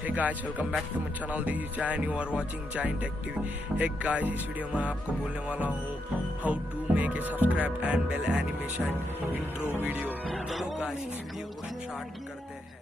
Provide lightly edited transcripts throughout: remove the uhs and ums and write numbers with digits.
Hey guys, welcome back to my channel. This is Zain. You are watching Zain Tech TV. Hey guys, इस video में आपको बोलने वाला हूँ how to make a subscribe and bell animation intro video. चलो guys, इस video को start करते हैं.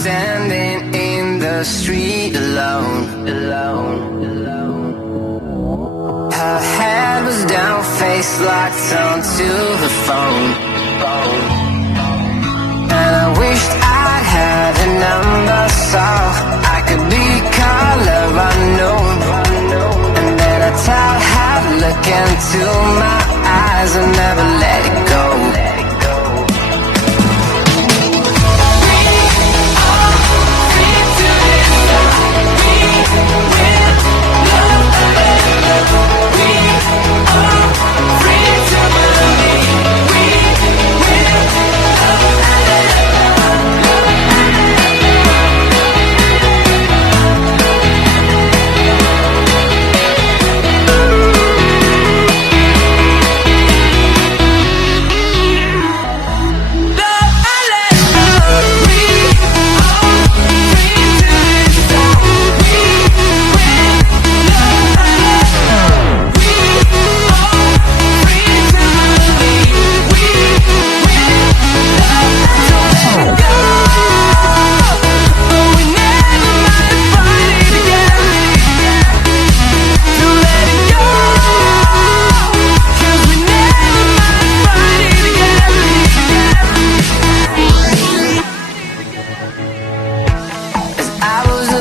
Standing in the street alone. Her head was down, face locked onto the phone. And I wished I'd had a number so I could be color unknown. And then I tell her to look into my eyes and never let it go.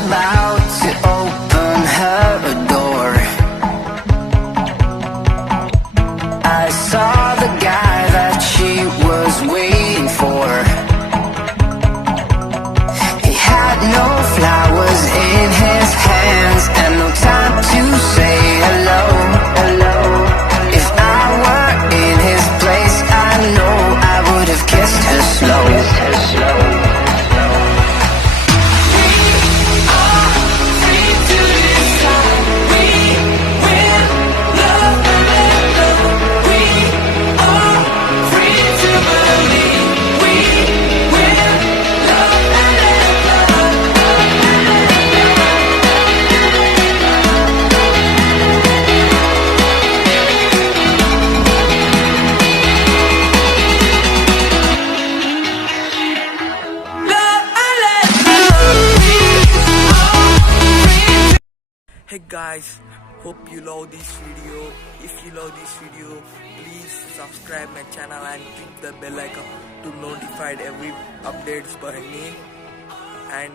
About to open her a door, I saw the guy that she was waiting for. He had no flowers in his hands and no time to say hello. If I were in his place, I know I would have kissed her slow. Hey guys, hope you love this video. If you love this video, please subscribe my channel and click the bell icon to notify every updates by me, and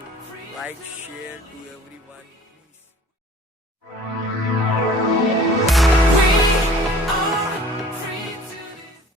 like, share to everyone, please.